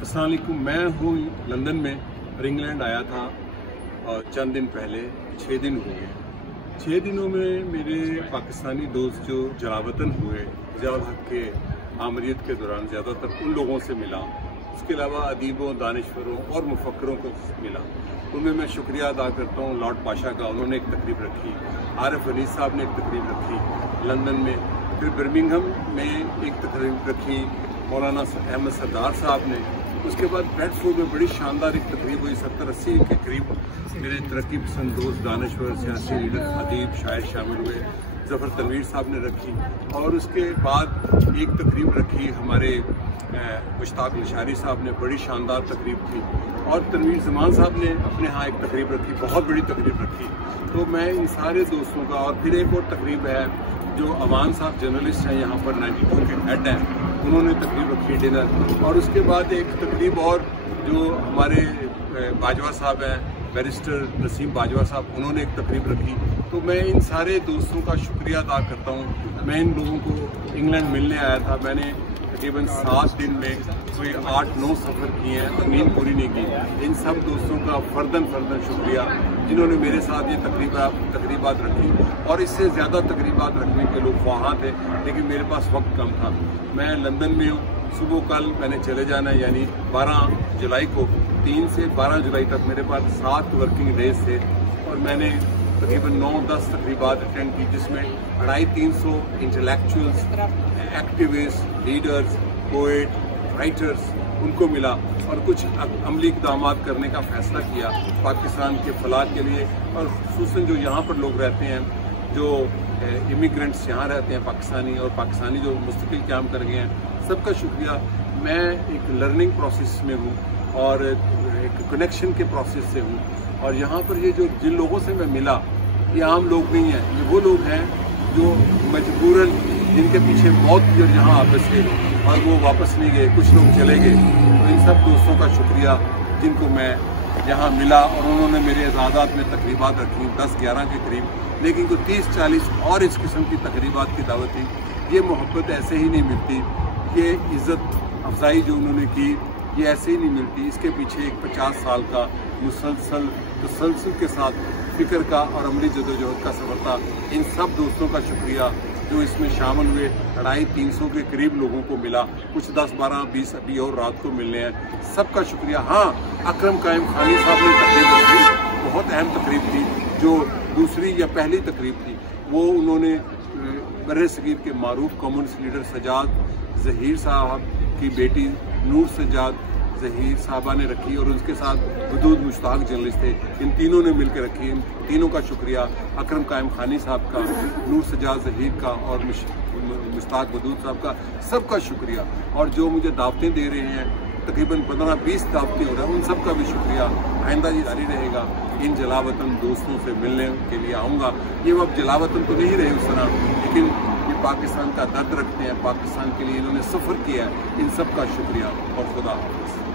अस्सलाम वालेकुम। मैं हूँ लंदन में और इंग्लैंड आया था और चंद दिन पहले 6 दिन हो गए। 6 दिनों में मेरे पाकिस्तानी दोस्त जो जलावतन हुए जियाउल हक के आमरीत के दौरान ज़्यादातर उन लोगों से मिला। उसके अलावा अदीबों, दानिश्वरों और मुफक्करों को मिला। उनमें मैं शुक्रिया अदा करता हूँ लॉर्ड पाशा का। उन्होंने एक तकरीब रखी, आरिफ अली साहब ने एक तकरीब रखी लंदन में, फिर बर्मिंघम में एक तकरीब रखी मौलाना अहमद सरदार साहब ने। उसके बाद ब्रेडफोर्ड में बड़ी शानदार एक तकरीब हुई, 70-80 के करीब मेरे तरक्की पसंद दोस्त, दानिश्वर, सियासी लीडर, अदीब, शायर शामिल हुए। जफ़र तनवीर साहब ने रखी और उसके बाद एक तकरीब रखी हमारे मुश्ताक निशारी साहब ने, बड़ी शानदार तकरीब थी। और तनवीर जमान साहब ने अपने यहाँ एक तकरीब रखी, बहुत बड़ी तकरीब रखी। तो मैं इन सारे दोस्तों का, और फिर एक और तकरीब है जो अवान साहब जर्नलिस्ट हैं यहाँ पर 92 के हेड हैं, उन्होंने तकरीब रखी डिनर। और उसके बाद एक तकरीब और जो हमारे बाजवा साहब हैं, बैरिस्टर नसीम बाजवा साहब, उन्होंने एक तकरीब रखी। तो मैं इन सारे दोस्तों का शुक्रिया अदा करता हूँ। मैं इन लोगों को इंग्लैंड मिलने आया था। मैंने तकरीबन 7 दिन में कोई 8-9 सफ़र किए हैं, तो नींद पूरी नहीं की। इन सब दोस्तों का फर्दन शुक्रिया जिन्होंने मेरे साथ ये तकरीबात रखी। और इससे ज़्यादा तकरीबात रखने के लोग वहाँ थे, लेकिन मेरे पास वक्त कम था। मैं लंदन में हूँ। सुबह कल मैंने चले जाना है, यानी 12 जुलाई को, 3 से 12 जुलाई तक मेरे पास 7 वर्किंग डेज थे। और मैंने तकरीबन 9-10 तकरीबात अटेंड की, जिसमें 250-300 intellectuals, activist, leaders, poet, writers, उनको मिला और कुछ अमली इक़दाम करने का फ़ैसला किया पाकिस्तान के फलाह के लिए। और ख़ुसूसन जो यहाँ पर लोग रहते हैं, जो इमिग्रेंट्स यहाँ रहते हैं पाकिस्तानी, और पाकिस्तानी जो मुस्तकिल क़याम कर गए हैं, सबका शुक्रिया। मैं एक लर्निंग प्रोसेस में हूँ और एक कनेक्शन के प्रोसेस से हूँ। और यहाँ पर ये जो जिन लोगों से मैं मिला, ये आम लोग नहीं हैं, ये वो लोग हैं जो मजबूरन, जिनके पीछे मौत जो यहाँ आपस थे और वो वापस नहीं गए, कुछ लोग चले गए। तो इन सब दोस्तों का शुक्रिया जिनको मैं यहाँ मिला। और उन्होंने मेरे इजाज़त में तकरीबात रखी 10-11 के करीब, लेकिन कोई 30-40 और इस किस्म की तकरीबात की दावत थी। ये मोहब्बत ऐसे ही नहीं मिलती, ये इज़्ज़त अफजाई जो उन्होंने की, ये ऐसे ही नहीं मिलती। इसके पीछे एक 50 साल का मुसलसल के साथ फ़िक्र का और अमली जदोजहद का सफ़र था। इन सब दोस्तों का शुक्रिया जो इसमें शामिल हुए। 250-300 के करीब लोगों को मिला, कुछ 10-12-20 अभी और रात को मिलने हैं। सबका शुक्रिया। हाँ, अकरम कायम खानी साहब ने तकरीब रखी, बहुत अहम तकरीब थी, जो दूसरी या पहली तकरीब थी। वो उन्होंने बर्रे सगीर के मारूफ कम्युनिस्ट लीडर सजाद ज़हीर साहब की बेटी नूर सजाद ज़हीर साहबा ने रखी, और उसके साथ वदूद मुश्ताक जर्नलिस्ट थे। इन तीनों ने मिलकर रखी। इन तीनों का शुक्रिया, अकरम कायम खानी साहब का, नूर सजाद ज़हीर का और मुश्ताक वदूद साहब का, सबका शुक्रिया। और जो मुझे दावतें दे रहे हैं, तकरीबन 15-20 दावतें हो रहा है, उन सब का भी शुक्रिया। आइंदा ये जारी रहेगा। इन जलावतन दोस्तों से मिलने के लिए आऊँगा। ये वो अब जलावतन तो नहीं रहे उस तरह, लेकिन ये पाकिस्तान का दर्द रखते हैं, पाकिस्तान के लिए इन्होंने सफ़र किया है। इन सब का शुक्रिया और खुदा हाफ़िज़।